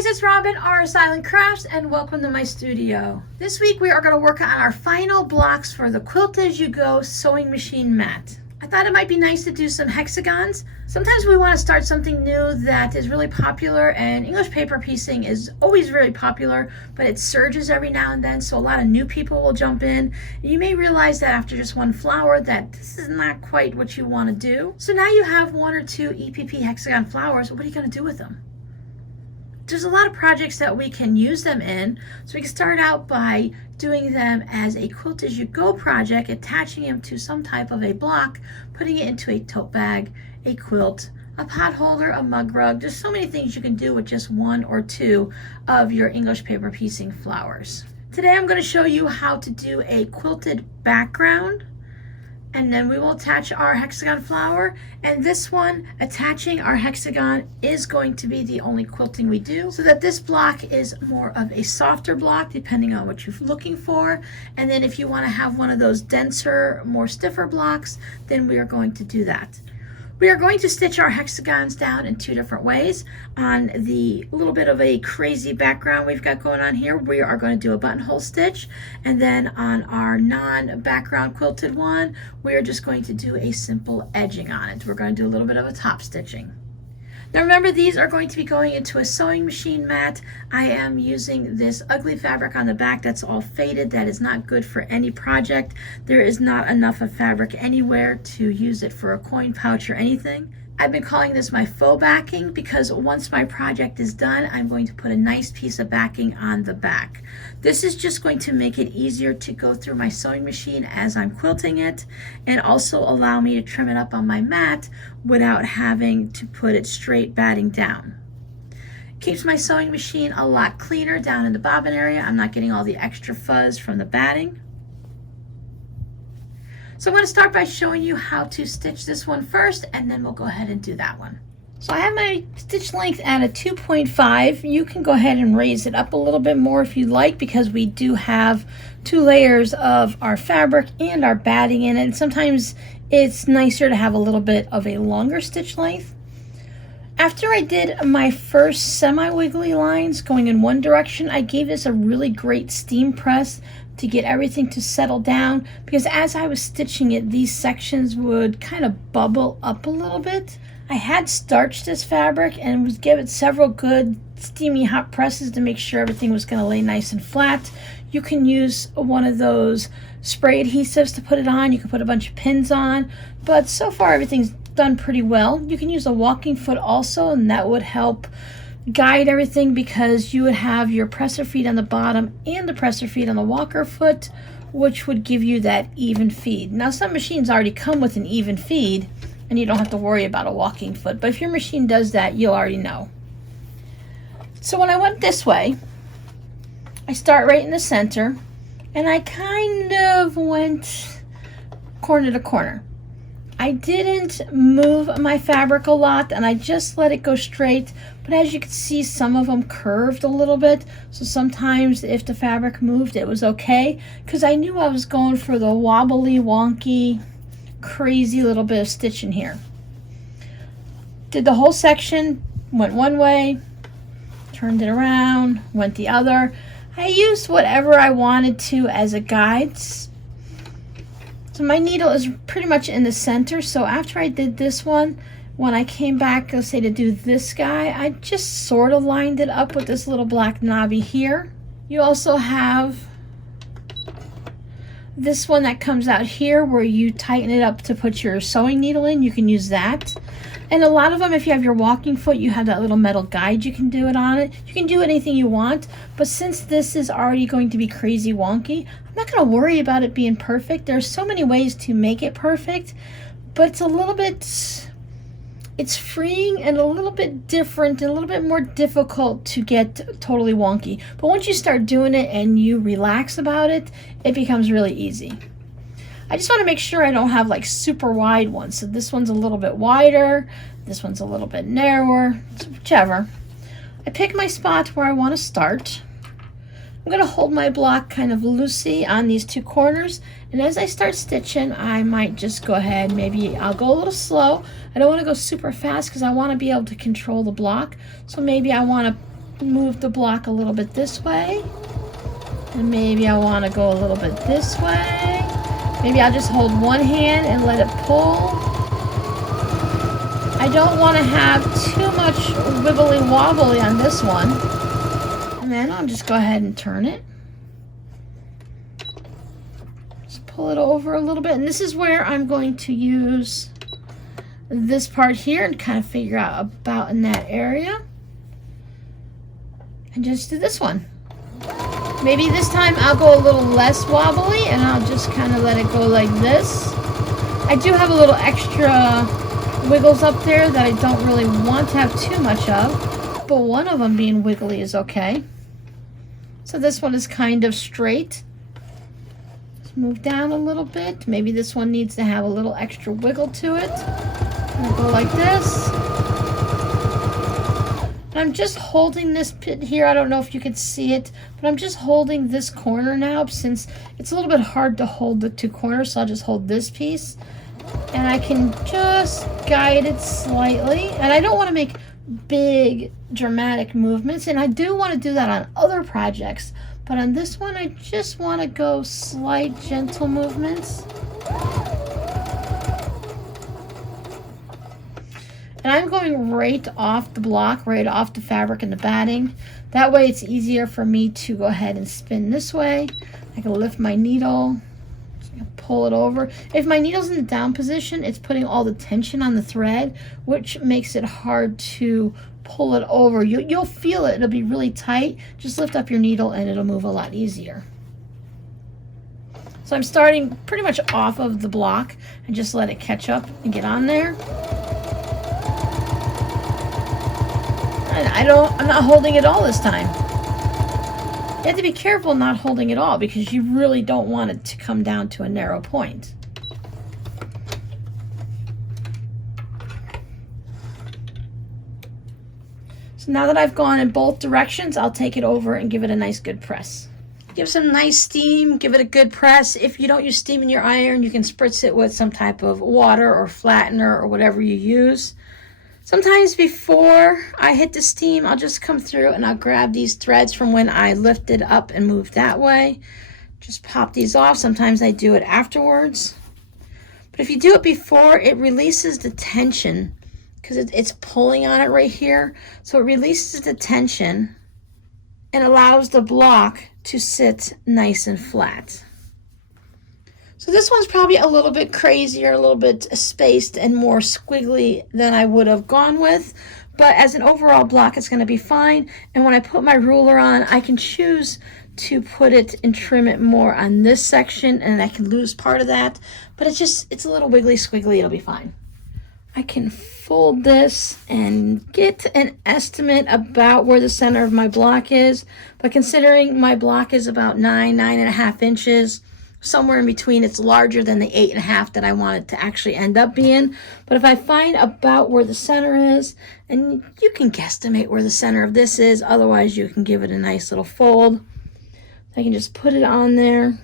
guys, it's Robin, R Silent Crafts, and welcome to my studio. This week we are going to work on our final blocks for the QAYG sewing machine mat. I thought it might be nice to do some hexagons. Sometimes we want to start something new that is really popular, and English paper piecing is always really popular, but it surges every now and then, so a lot of new people will jump in. You may realize that after just one flower that this is not quite what you want to do. So now you have one or two EPP hexagon flowers. What are you going to do with them? There's a lot of projects that we can use them in, so we can start out by doing them as a quilt as you go project, attaching them to some type of a block, putting it into a tote bag, a quilt, a pot holder, a mug rug. There's so many things you can do with just one or two of your English paper piecing flowers. Today I'm going to show you how to do a quilted background, and then we will attach our hexagon flower. And this one, attaching our hexagon, is going to be the only quilting we do, so that this block is more of a softer block depending on what you're looking for. And then if you want to have one of those denser, more stiffer blocks, then we are going to do that. We are going to stitch our hexagons down in two different ways. On the little bit of a crazy background we've got going on here, we are going to do a buttonhole stitch. And then on our non-background quilted one, we are just going to do a simple edging on it. We're going to do a little bit of a top stitching. Now remember, these are going to be going into a sewing machine mat. I am using this ugly fabric on the back that's all faded. That is not good for any project. There is not enough of fabric anywhere to use it for a coin pouch or anything. I've been calling this my faux backing because once my project is done, I'm going to put a nice piece of backing on the back. This is just going to make it easier to go through my sewing machine as I'm quilting it, and also allow me to trim it up on my mat without having to put it straight batting down. Keeps my sewing machine a lot cleaner down in the bobbin area. I'm not getting all the extra fuzz from the batting. So I'm going to start by showing you how to stitch this one first, and then we'll go ahead and do that one. So I have my stitch length at a 2.5. You can go ahead and raise it up a little bit more if you like, because we do have two layers of our fabric and our batting in it. And sometimes it's nicer to have a little bit of a longer stitch length. After I did my first semi-wiggly lines going in one direction, I gave this a really great steam press to get everything to settle down, because as I was stitching it, these sections would kind of bubble up a little bit. I had starched this fabric and was give it several good steamy hot presses to make sure everything was going to lay nice and flat. You can use one of those spray adhesives to put it on. You can put a bunch of pins on, but so far everything's done pretty well. You can use a walking foot also, and that would help guide everything, because you would have your presser feet on the bottom and the presser feet on the walker foot, which would give you that even feed. Now some machines already come with an even feed and you don't have to worry about a walking foot, but if your machine does that, you'll already know. So when I went this way, I start right in the center, and I kind of went corner to corner. I didn't move my fabric a lot, and I just let it go straight, but as you can see, some of them curved a little bit, so sometimes if the fabric moved, it was okay, because I knew I was going for the wobbly, wonky, crazy little bit of stitching here. Did the whole section, went one way, turned it around, went the other. I used whatever I wanted to as a guide. So my needle is pretty much in the center, so after I did this one, when I came back, let's say to do this guy, I just sort of lined it up with this little black knobby here. You also have this one that comes out here where you tighten it up to put your sewing needle in. You can use that. And a lot of them, if you have your walking foot, you have that little metal guide you can do it on it. You can do anything you want, but since this is already going to be crazy wonky, I'm not going to worry about it being perfect. There's so many ways to make it perfect, but it's a little bit, it's freeing and a little bit different and a little bit more difficult to get totally wonky. But once you start doing it and you relax about it, it becomes really easy. I just want to make sure I don't have like super wide ones. So this one's a little bit wider, this one's a little bit narrower, whichever. I pick my spot where I want to start. I'm going to hold my block kind of loosely on these two corners, and as I start stitching, I might just go ahead, maybe I'll go a little slow. I don't want to go super fast because I want to be able to control the block. So maybe I want to move the block a little bit this way. And maybe I want to go a little bit this way. Maybe I'll just hold one hand and let it pull. I don't want to have too much wibbly wobbly on this one. And then I'll just go ahead and turn it. Just pull it over a little bit. And this is where I'm going to use this part here and kind of figure out about in that area. And just do this one. Maybe this time I'll go a little less wobbly and I'll just kind of let it go like this. I do have a little extra wiggles up there that I don't really want to have too much of, but one of them being wiggly is okay. So this one is kind of straight. Let's move down a little bit. Maybe this one needs to have a little extra wiggle to it. I'll go like this. And I'm just holding this pit here. I don't know if you can see it, but I'm just holding this corner now since it's a little bit hard to hold the two corners, so I'll just hold this piece. And I can just guide it slightly. And I don't want to make big dramatic movements, and I do want to do that on other projects, but on this one I just want to go slight gentle movements. And I'm going right off the block, right off the fabric and the batting. That way it's easier for me to go ahead and spin this way. I can lift my needle, pull it over. If my needle's in the down position, it's putting all the tension on the thread, which makes it hard to pull it over. You'll feel it, it'll be really tight. Just lift up your needle and it'll move a lot easier. So I'm starting pretty much off of the block and just let it catch up and get on there. And I'm not holding it all this time. You have to be careful not holding it all because you really don't want it to come down to a narrow point. So now that I've gone in both directions, I'll take it over and give it a nice good press. Give some nice steam, give it a good press. If you don't use steam in your iron, you can spritz it with some type of water or flattener or whatever you use. Sometimes before I hit the steam, I'll just come through and I'll grab these threads from when I lifted up and moved that way. Just pop these off. Sometimes I do it afterwards. But if you do it before, it releases the tension because it's pulling on it right here. So it releases the tension and allows the block to sit nice and flat. So this one's probably a little bit crazier, a little bit spaced and more squiggly than I would have gone with. But as an overall block, it's going to be fine. And when I put my ruler on, I can choose to put it and trim it more on this section, and I can lose part of that. But it's a little wiggly squiggly, it'll be fine. I can fold this and get an estimate about where the center of my block is. But considering my block is about 9.5 inches, somewhere in between, it's larger than the 8.5 that I want it to actually end up being. But if I find about where the center is, and you can guesstimate where the center of this is, otherwise you can give it a nice little fold. I can just put it on there.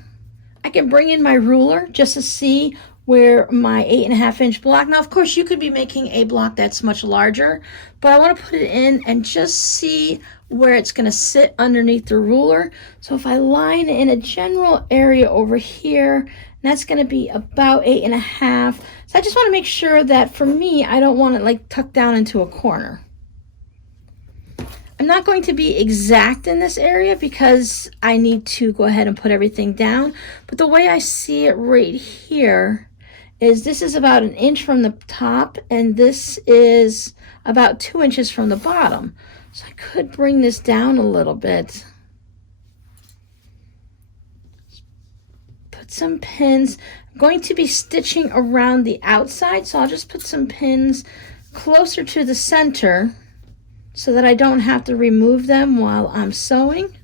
I can bring in my ruler just to see where my 8.5 inch block. Now, of course, you could be making a block that's much larger, but I want to put it in and just see where it's going to sit underneath the ruler. So if I line in a general area over here, that's going to be about 8.5. So I just want to make sure that for me, I don't want it like tucked down into a corner. I'm not going to be exact in this area because I need to go ahead and put everything down. But the way I see it right here is this is about 1 inch from the top and this is about 2 inches from the bottom. So I could bring this down a little bit. Put some pins. I'm going to be stitching around the outside, so I'll just put some pins closer to the center so that I don't have to remove them while I'm sewing.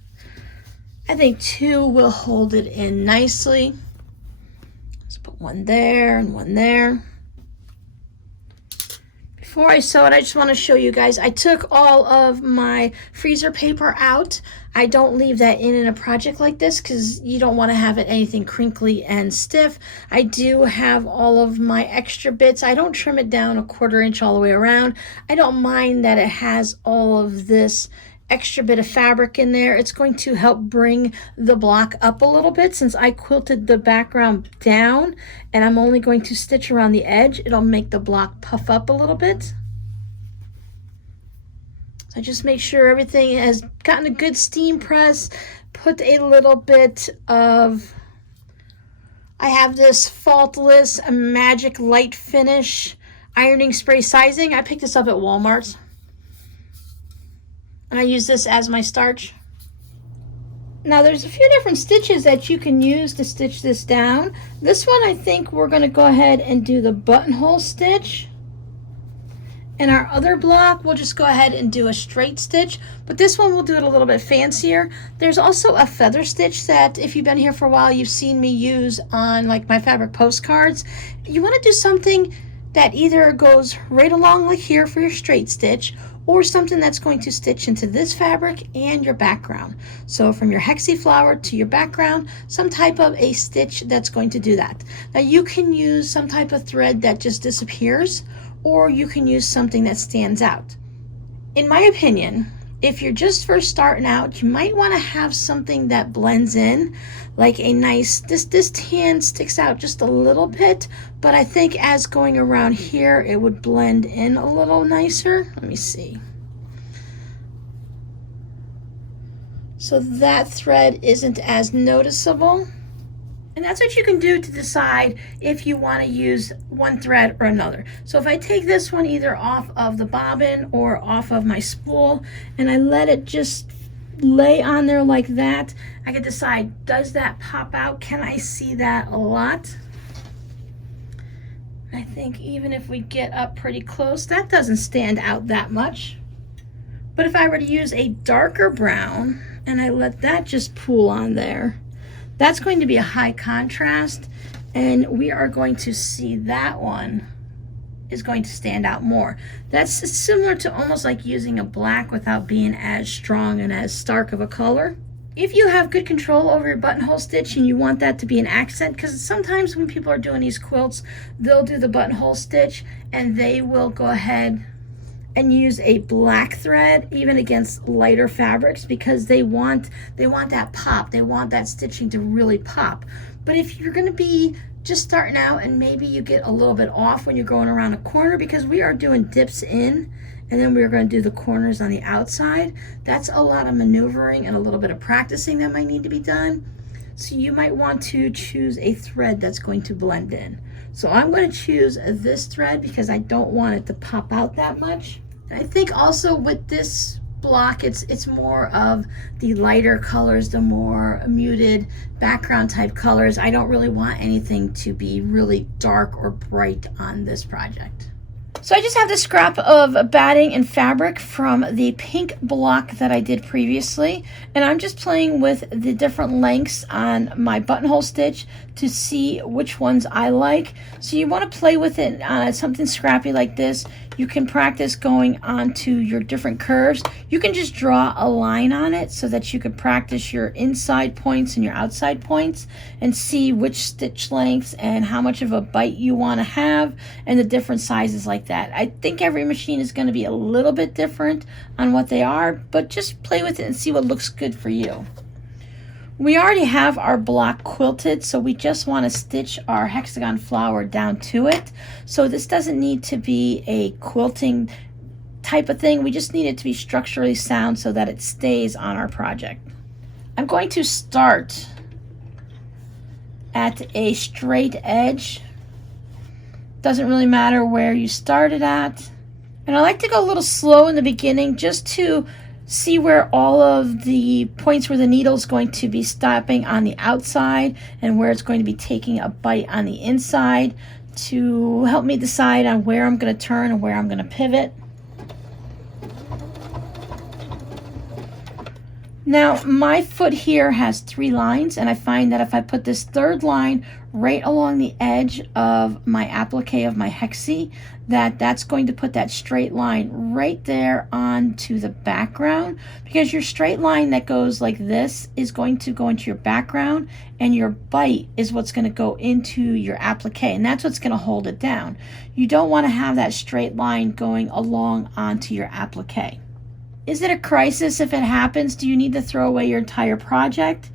I think 2 will hold it in nicely. Let's put 1 there and 1 there. Before I sew it, I just want to show you guys, I took all of my freezer paper out. I don't leave that in a project like this because you don't want to have it anything crinkly and stiff. I do have all of my extra bits. I don't trim it down 1/4 inch all the way around. I don't mind that it has all of this extra bit of fabric in there. It's going to help bring the block up a little bit. Since I quilted the background down and I'm only going to stitch around the edge, it'll make the block puff up a little bit. So just make sure everything has gotten a good steam press. Put a little bit of, I have this Faultless Magic Light Finish ironing spray sizing. I picked this up at Walmart. And I use this as my starch. Now there's a few different stitches that you can use to stitch this down. This one I think we're going to go ahead and do the buttonhole stitch. And our other block we'll just go ahead and do a straight stitch, but this one we'll do it a little bit fancier. There's also a feather stitch that if you've been here for a while you've seen me use on like my fabric postcards. You want to do something that either goes right along like here for your straight stitch, or something that's going to stitch into this fabric and your background. So from your hexie flower to your background, some type of a stitch that's going to do that. Now you can use some type of thread that just disappears, or you can use something that stands out. In my opinion, if you're just first starting out, you might want to have something that blends in, like a nice, this tan sticks out just a little bit, but I think as going around here, it would blend in a little nicer. Let me see. So that thread isn't as noticeable. And that's what you can do to decide if you want to use one thread or another. So if I take this one either off of the bobbin or off of my spool and I let it just lay on there like that, I can decide, does that pop out? Can I see that a lot? I think even if we get up pretty close, that doesn't stand out that much. But if I were to use a darker brown and I let that just pool on there, that's going to be a high contrast, and we are going to see that one is going to stand out more. That's similar to almost like using a black without being as strong and as stark of a color. If you have good control over your buttonhole stitch and you want that to be an accent, because sometimes when people are doing these quilts, they'll do the buttonhole stitch and they will go ahead and use a black thread even against lighter fabrics, because they want that pop. They want that stitching to really pop. But if you're going to be just starting out and maybe you get a little bit off when you're going around a corner, because we are doing dips in and then we're going to do the corners on the outside, that's a lot of maneuvering and a little bit of practicing that might need to be done. So you might want to choose a thread that's going to blend in. So I'm going to choose this thread because I don't want it to pop out that much. And I think also with this block, it's more of the lighter colors, the more muted background type colors. I don't really want anything to be really dark or bright on this project. So I just have this scrap of batting and fabric from the pink block that I did previously, and I'm just playing with the different lengths on my buttonhole stitch to see which ones I like. So you want to play with it on something scrappy like this. You can practice going onto your different curves. You can just draw a line on it so that you can practice your inside points and your outside points and see which stitch lengths and how much of a bite you want to have and the different sizes like that. I think every machine is going to be a little bit different on what they are, but just play with it and see what looks good for you. We already have our block quilted, so we just want to stitch our hexagon flower down to it. So this doesn't need to be a quilting type of thing. We just need it to be structurally sound so that it stays on our project. I'm going to start at a straight edge. Doesn't really matter where you started at. And I like to go a little slow in the beginning just to see where all of the points where the needle is going to be stopping on the outside and where it's going to be taking a bite on the inside to help me decide on where I'm going to turn and where I'm going to pivot. Now my foot here has 3 lines, and I find that if I put this third line right along the edge of my applique of my hexie, that's going to put that straight line right there onto the background, because your straight line that goes like this is going to go into your background, and your bite is what's going to go into your applique, and that's what's going to hold it down. You don't want to have that straight line going along onto your applique. Is it a crisis if it happens? Do you need to throw away your entire project?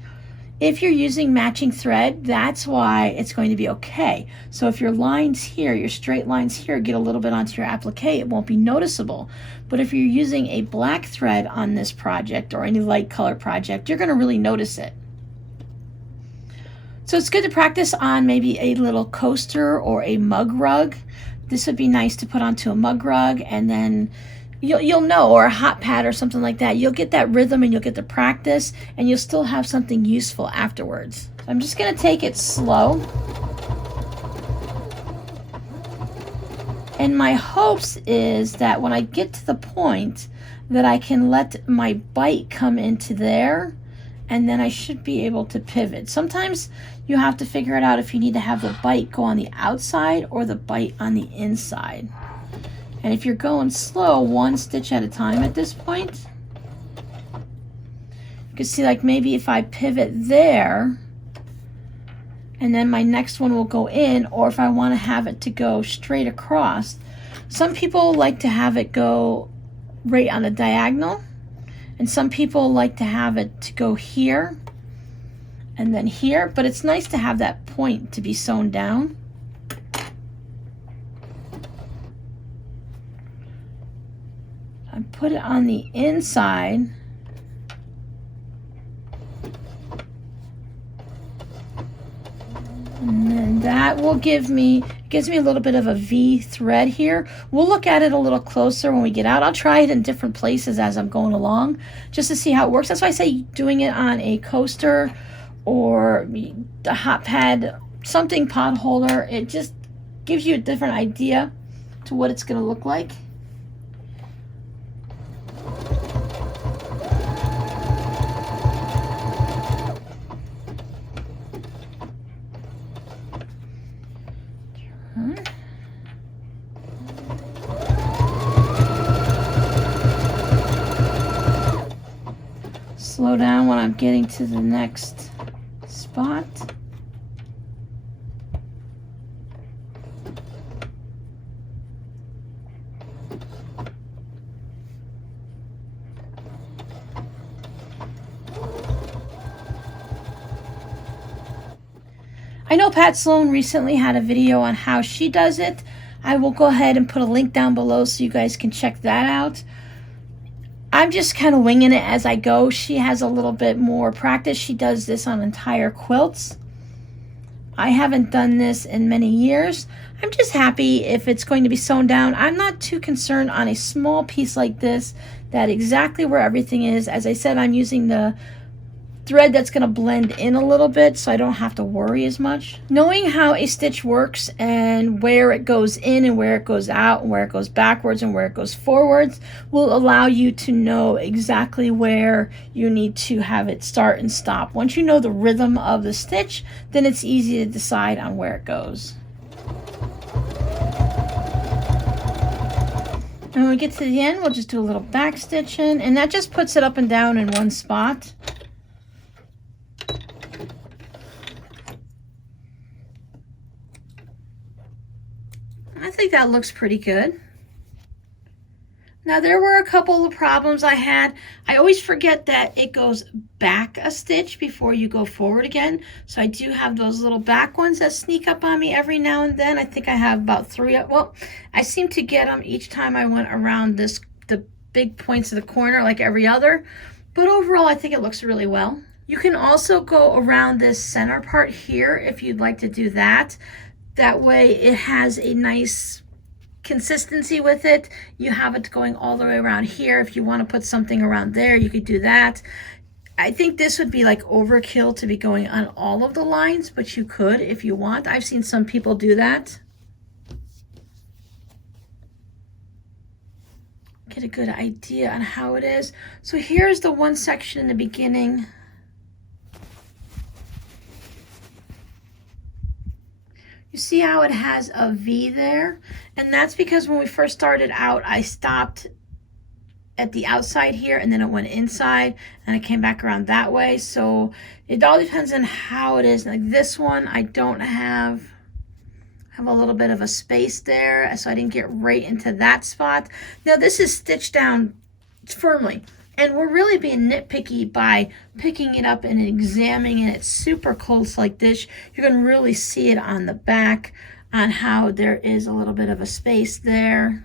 If you're using matching thread, that's why it's going to be okay. So if your lines here, your straight lines here get a little bit onto your applique, it won't be noticeable. But if you're using a black thread on this project or any light color project, you're going to really notice it. So it's good to practice on maybe a little coaster or a mug rug. This would be nice to put onto a mug rug, and then you'll know, or a hot pad or something like that. You'll get that rhythm and you'll get the practice, and you'll still have something useful afterwards. So I'm just going to take it slow. And my hopes is that when I get to the point that I can let my bite come into there, and then I should be able to pivot. Sometimes you have to figure it out if you need to have the bite go on the outside or the bite on the inside. And if you're going slow, one stitch at a time at this point, you can see like maybe if I pivot there, and then my next one will go in, or if I want to have it to go straight across. Some people like to have it go right on a diagonal, and some people like to have it to go here and then here, but it's nice to have that point to be sewn down. I put it on the inside, and then that will gives me a little bit of a V thread here. We'll look at it a little closer when we get out. I'll try it in different places as I'm going along just to see how it works. That's why I say doing it on a coaster or a hot pad, something pot holder. It just gives you a different idea to what it's going to look like. Slow down when I'm getting to the next spot. I know Pat Sloan recently had a video on how she does it. I will go ahead and put a link down below so you guys can check that out. I'm just kind of winging it as I go. She has a little bit more practice. She does this on entire quilts. I haven't done this in many years. I'm just happy if it's going to be sewn down. I'm not too concerned on a small piece like this that exactly where everything is. As I said, I'm using the thread that's going to blend in a little bit so I don't have to worry as much. Knowing how a stitch works and where it goes in and where it goes out and where it goes backwards and where it goes forwards will allow you to know exactly where you need to have it start and stop. Once you know the rhythm of the stitch, then it's easy to decide on where it goes. And when we get to the end, we'll just do a little back stitching, and that just puts it up and down in one spot. I think that looks pretty good. Now there were a couple of problems I had. I always forget that it goes back a stitch before you go forward again. So I do have those little back ones that sneak up on me every now and then. I think I have about 3. Well, I seem to get them each time I went around the big points of the corner like every other. But overall, I think it looks really well. You can also go around this center part here if you'd like to do that. That way it has a nice consistency with it. You have it going all the way around here. If you want to put something around there, you could do that. I think this would be like overkill to be going on all of the lines, but you could if you want. I've seen some people do that. Get a good idea on how it is. So here's the one section in the beginning. You see how it has a V there? And that's because when we first started out, I stopped at the outside here and then it went inside and I came back around that way. So it all depends on how it is. Like this one, I don't have a little bit of a space there, so I didn't get right into that spot. Now this is stitched down firmly. And we're really being nitpicky by picking it up and examining it super close like this. You can really see it on the back on how there is a little bit of a space there.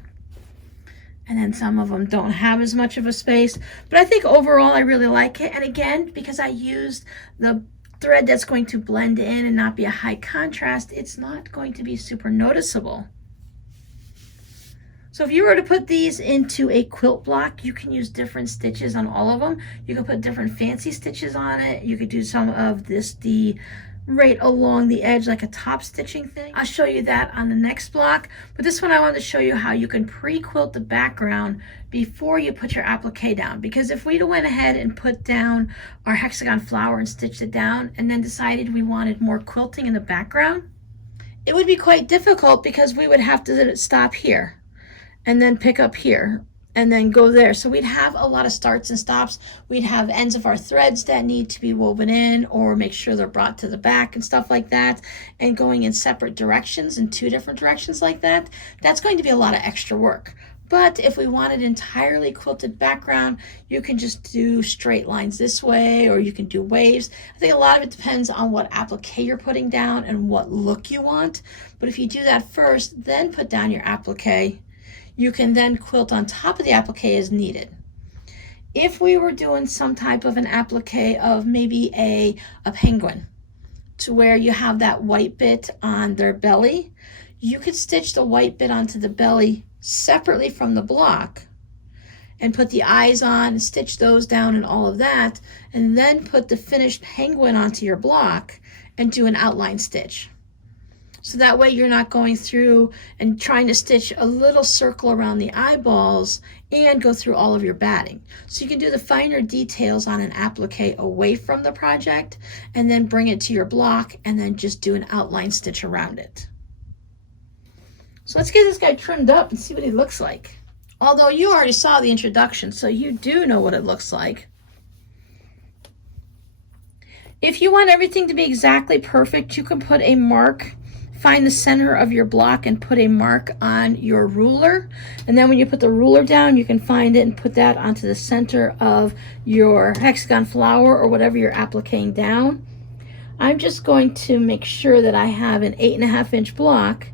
And then some of them don't have as much of a space. But I think overall I really like it. And again, because I used the thread that's going to blend in and not be a high contrast, it's not going to be super noticeable. So if you were to put these into a quilt block, you can use different stitches on all of them. You can put different fancy stitches on it. You could do some of this, right along the edge, like a top stitching thing. I'll show you that on the next block. But this one I wanted to show you how you can pre-quilt the background before you put your applique down. Because if we went ahead and put down our hexagon flower and stitched it down and then decided we wanted more quilting in the background, it would be quite difficult because we would have to stop here and then pick up here and then go there. So we'd have a lot of starts and stops. We'd have ends of our threads that need to be woven in or make sure they're brought to the back and stuff like that, and going in separate directions, in 2 different directions like that. That's going to be a lot of extra work. But if we wanted entirely quilted background, you can just do straight lines this way, or you can do waves. I think a lot of it depends on what applique you're putting down and what look you want. But if you do that first, then put down your applique, you can then quilt on top of the applique as needed. If we were doing some type of an applique of maybe a penguin, to where you have that white bit on their belly, you could stitch the white bit onto the belly separately from the block and put the eyes on and stitch those down and all of that, and then put the finished penguin onto your block and do an outline stitch. So that way you're not going through and trying to stitch a little circle around the eyeballs and go through all of your batting. So you can do the finer details on an applique away from the project and then bring it to your block and then just do an outline stitch around it. So let's get this guy trimmed up and see what he looks like. Although you already saw the introduction, so you do know what it looks like. If you want everything to be exactly perfect, you can put a mark. Find the center of your block and put a mark on your ruler. And then when you put the ruler down, you can find it and put that onto the center of your hexagon flower or whatever you're appliquing down. I'm just going to make sure that I have an 8.5 inch block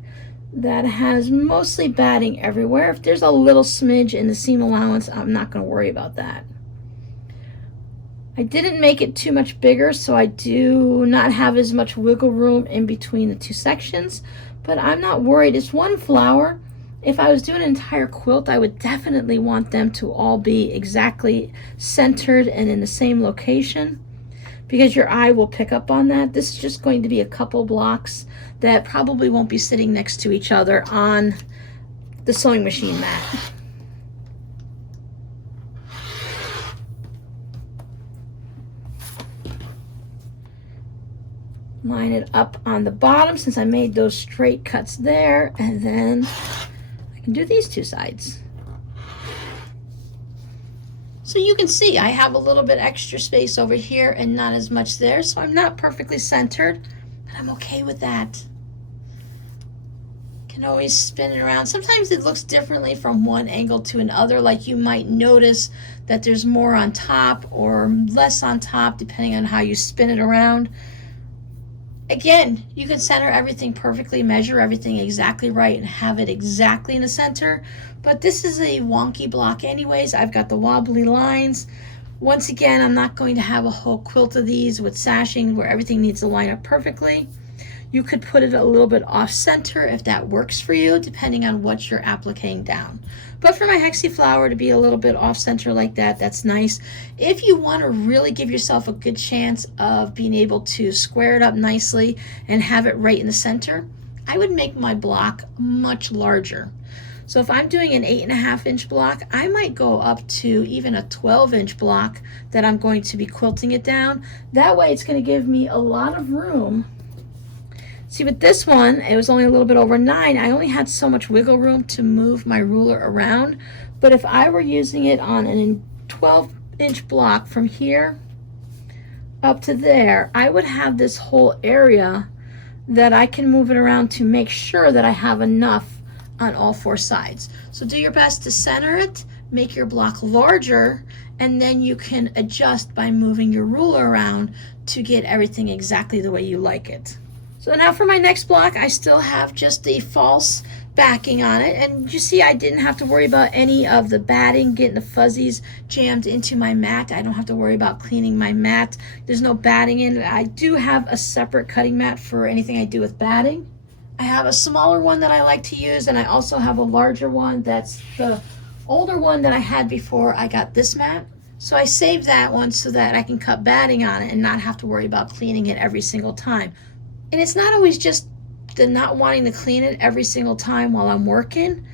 that has mostly batting everywhere. If there's a little smidge in the seam allowance, I'm not going to worry about that. I didn't make it too much bigger, so I do not have as much wiggle room in between the 2 sections, but I'm not worried. It's one flower. If I was doing an entire quilt, I would definitely want them to all be exactly centered and in the same location, because your eye will pick up on that. This is just going to be a couple blocks that probably won't be sitting next to each other on the sewing machine mat. Line it up on the bottom since I made those straight cuts there, and then I can do these 2 sides. So you can see I have a little bit extra space over here and not as much there, so I'm not perfectly centered, but I'm okay with that. Can always spin it around. Sometimes it looks differently from one angle to another, like you might notice that there's more on top or less on top depending on how you spin it around. Again, you can center everything perfectly, measure everything exactly right, and have it exactly in the center. But this is a wonky block anyways. I've got the wobbly lines. Once again, I'm not going to have a whole quilt of these with sashing where everything needs to line up perfectly. You could put it a little bit off center if that works for you, depending on what you're appliquing down. But for my hexie flower to be a little bit off center like that, that's nice. If you want to really give yourself a good chance of being able to square it up nicely and have it right in the center, I would make my block much larger. So if I'm doing an 8.5 inch block, I might go up to even a 12 inch block that I'm going to be quilting it down. That way it's going to give me a lot of room. See, with this one, it was only a little bit over 9. I only had so much wiggle room to move my ruler around. But if I were using it on a 12 inch block from here up to there, I would have this whole area that I can move it around to make sure that I have enough on all 4 sides. So do your best to center it, make your block larger, and then you can adjust by moving your ruler around to get everything exactly the way you like it. So now for my next block, I still have just the false backing on it, and you see I didn't have to worry about any of the batting getting the fuzzies jammed into my mat. I don't have to worry about cleaning my mat. There's no batting in it. I do have a separate cutting mat for anything I do with batting. I have a smaller one that I like to use, and I also have a larger one that's the older one that I had before I got this mat. So I saved that one so that I can cut batting on it and not have to worry about cleaning it every single time. And it's not always just the not wanting to clean it every single time while I'm working.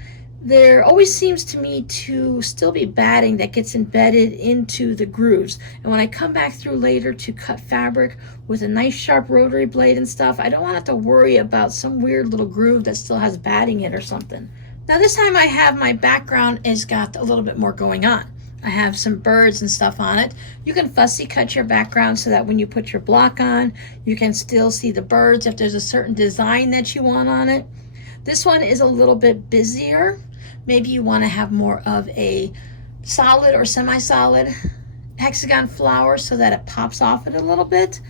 There always seems to me to still be batting that gets embedded into the grooves. And when I come back through later to cut fabric with a nice sharp rotary blade and stuff, I don't want to have to worry about some weird little groove that still has batting in it or something. Now this time I have my background has got a little bit more going on. I have some birds and stuff on it. You can fussy cut your background so that when you put your block on, you can still see the birds if there's a certain design that you want on it. This one is a little bit busier. Maybe you want to have more of a solid or semi-solid hexagon flower so that it pops off it a little bit.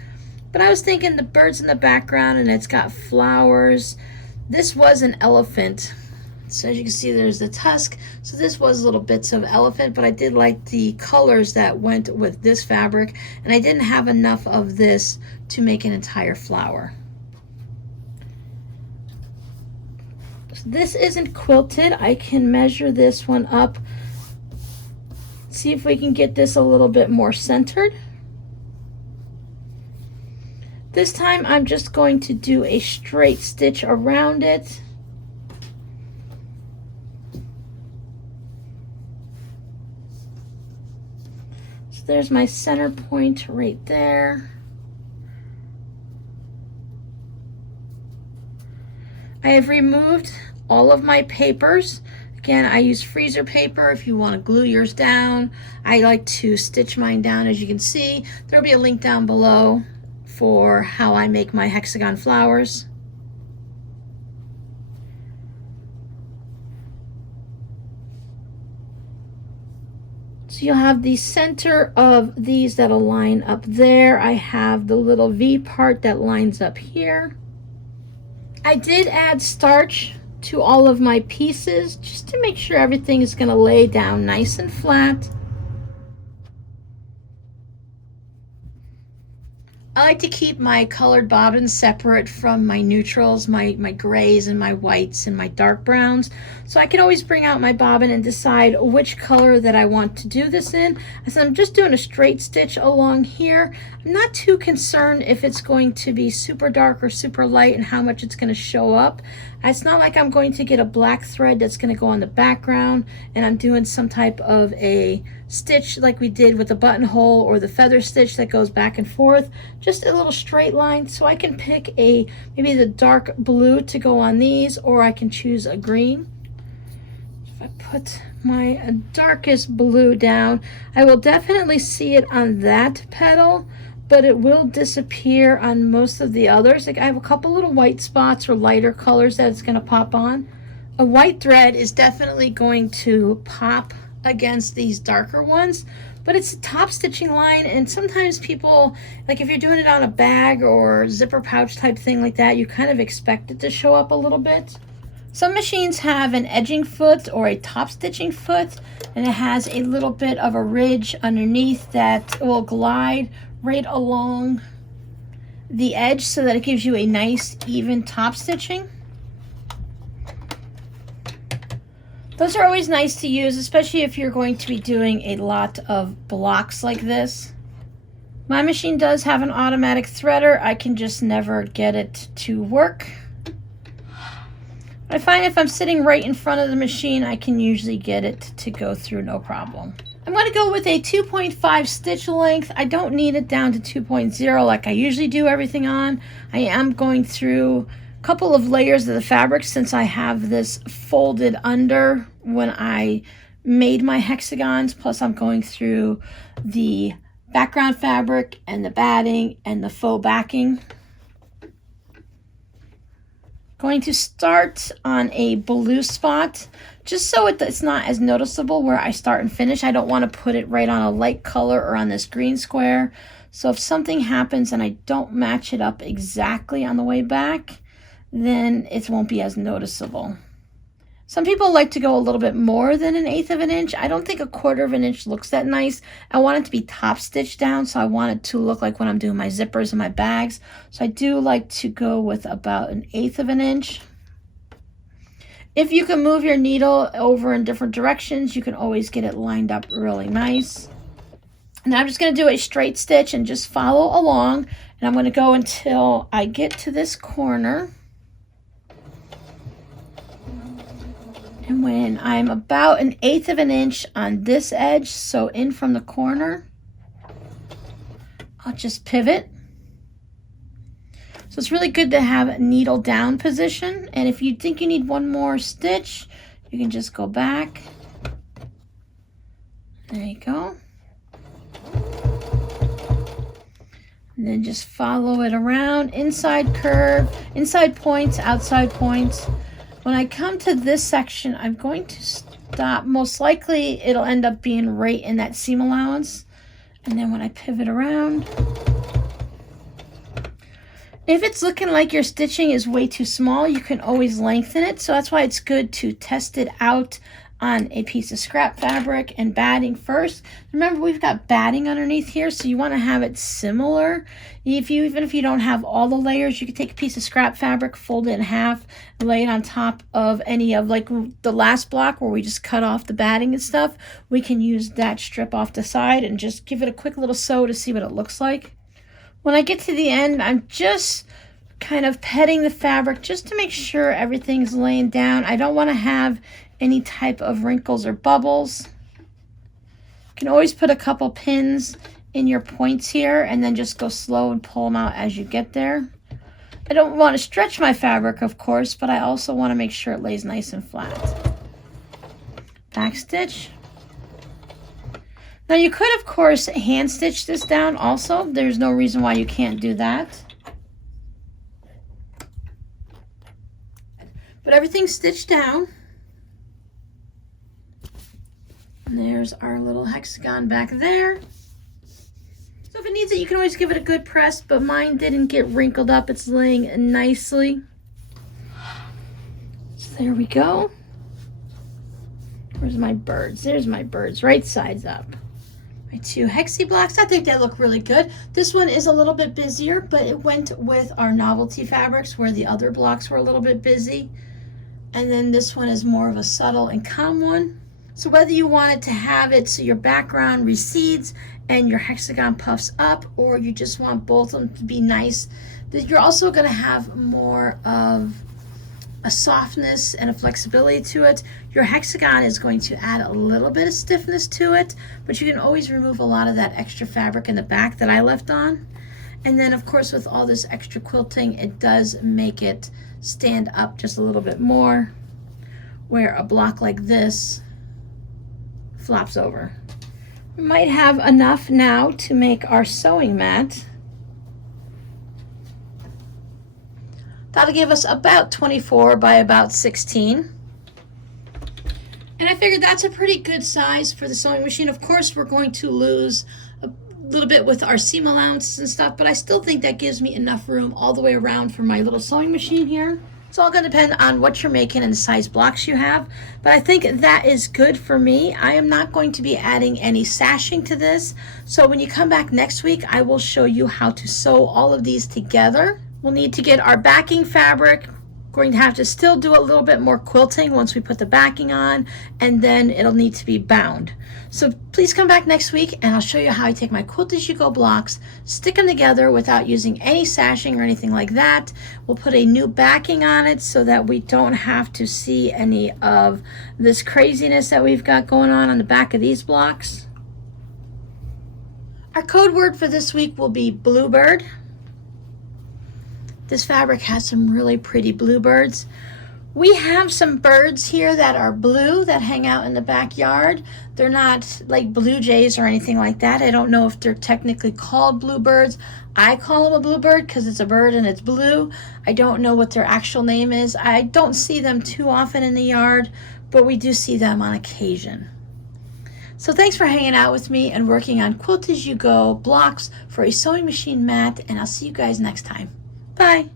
But I was thinking the birds in the background and it's got flowers. This was an elephant. So as you can see, there's the tusk. So this was little bits of elephant, but I did like the colors that went with this fabric, and I didn't have enough of this to make an entire flower. So this isn't quilted. I can measure this one up. See if we can get this a little bit more centered. This time I'm just going to do a straight stitch around it. There's my center point right there. I have removed all of my papers. Again, I use freezer paper if you want to glue yours down. I like to stitch mine down, as you can see. There'll be a link down below for how I make my hexagon flowers. So you'll have the center of these that'll line up there. I have the little V part that lines up here. I did add starch to all of my pieces just to make sure everything is going to lay down nice and flat. I like to keep my colored bobbins separate from my neutrals, my grays and my whites and my dark browns. So I can always bring out my bobbin and decide which color that I want to do this in. So I'm just doing a straight stitch along here. I'm not too concerned if it's going to be super dark or super light and how much it's going to show up. It's not like I'm going to get a black thread that's going to go on the background and I'm doing some type of a stitch like we did with the buttonhole or the feather stitch that goes back and forth. Just a little straight line, so I can pick maybe the dark blue to go on these, or I can choose a green. If I put my darkest blue down, I will definitely see it on that petal, but it will disappear on most of the others. Like I have a couple little white spots or lighter colors that it's going to pop on. A white thread is definitely going to pop against these darker ones, but it's a top stitching line, and sometimes people, like if you're doing it on a bag or zipper pouch type thing like that, you kind of expect it to show up a little bit. Some machines have an edging foot or a top stitching foot, and it has a little bit of a ridge underneath that will glide right along the edge so that it gives you a nice even top stitching. Those are always nice to use, especially if you're going to be doing a lot of blocks like this. My machine does have an automatic threader. I can just never get it to work. I find if I'm sitting right in front of the machine, I can usually get it to go through no problem. I'm going to go with a 2.5 stitch length. I don't need it down to 2.0 like I usually do everything on. I am going through couple of layers of the fabric since I have this folded under when I made my hexagons, plus I'm going through the background fabric and the batting and the faux backing. Going to start on a blue spot, just so it's not as noticeable where I start and finish. I don't want to put it right on a light color or on this green square. So if something happens and I don't match it up exactly on the way back, then it won't be as noticeable. Some people like to go a little bit more than 1/8 of an inch. I don't think 1/4 of an inch looks that nice. I want it to be top stitched down, so I want it to look like when I'm doing my zippers and my bags. So I do like to go with about 1/8 of an inch. If you can move your needle over in different directions, you can always get it lined up really nice. Now I'm just going to do a straight stitch and just follow along. And I'm going to go until I get to this corner. And when I'm about 1/8 of an inch on this edge, so in from the corner, I'll just pivot. So it's really good to have a needle down position. And if you think you need one more stitch, you can just go back. There you go. And then just follow it around, inside curve, inside points, outside points. When I come to this section, I'm going to stop. Most likely, it'll end up being right in that seam allowance. And then when I pivot around, if it's looking like your stitching is way too small, you can always lengthen it. So that's why it's good to test it out on a piece of scrap fabric and batting first. Remember, we've got batting underneath here, so you want to have it similar. Even if you don't have all the layers, you can take a piece of scrap fabric, fold it in half, and lay it on top of any of, like the last block where we just cut off the batting and stuff. We can use that strip off the side and just give it a quick little sew to see what it looks like. When I get to the end, I'm just kind of petting the fabric just to make sure everything's laying down. I don't want to have any type of wrinkles or bubbles. You can always put a couple pins in your points here and then just go slow and pull them out as you get there. I don't want to stretch my fabric, of course, but I also want to make sure it lays nice and flat. Back stitch. Now you could, of course, hand stitch this down also. There's no reason why you can't do that. But everything's stitched down. And there's our little hexagon back there. So if it needs it, you can always give it a good press, but mine didn't get wrinkled up. It's laying nicely. So there we go. Where's my birds? There's my birds, right sides up. My 2 hexi blocks. I think they look really good. This one is a little bit busier, but it went with our novelty fabrics where the other blocks were a little bit busy. And then this one is more of a subtle and calm one. So whether you want it to have it so your background recedes and your hexagon puffs up, or you just want both of them to be nice, you're also going to have more of a softness and a flexibility to it. Your hexagon is going to add a little bit of stiffness to it, but you can always remove a lot of that extra fabric in the back that I left on. And then of course with all this extra quilting, it does make it stand up just a little bit more, where a block like this flops over. We might have enough now to make our sewing mat. That'll give us about 24 by about 16. And I figured that's a pretty good size for the sewing machine. Of course, we're going to lose a little bit with our seam allowances and stuff, but I still think that gives me enough room all the way around for my little sewing machine here. It's all going to depend on what you're making and the size blocks you have, but I think that is good for me. I am not going to be adding any sashing to this, so when you come back next week, I will show you how to sew all of these together. We'll need to get our backing fabric. Going to have to still do a little bit more quilting once we put the backing on, and then it'll need to be bound. So please come back next week and I'll show you how I take my Quilt As You Go blocks, stick them together without using any sashing or anything like that. We'll put a new backing on it so that we don't have to see any of this craziness that we've got going on the back of these blocks. Our code word for this week will be bluebird. This fabric has some really pretty bluebirds. We have some birds here that are blue that hang out in the backyard. They're not like blue jays or anything like that. I don't know if they're technically called bluebirds. I call them a bluebird because it's a bird and it's blue. I don't know what their actual name is. I don't see them too often in the yard, but we do see them on occasion. So thanks for hanging out with me and working on Quilt As You Go blocks for a sewing machine mat, and I'll see you guys next time. Bye.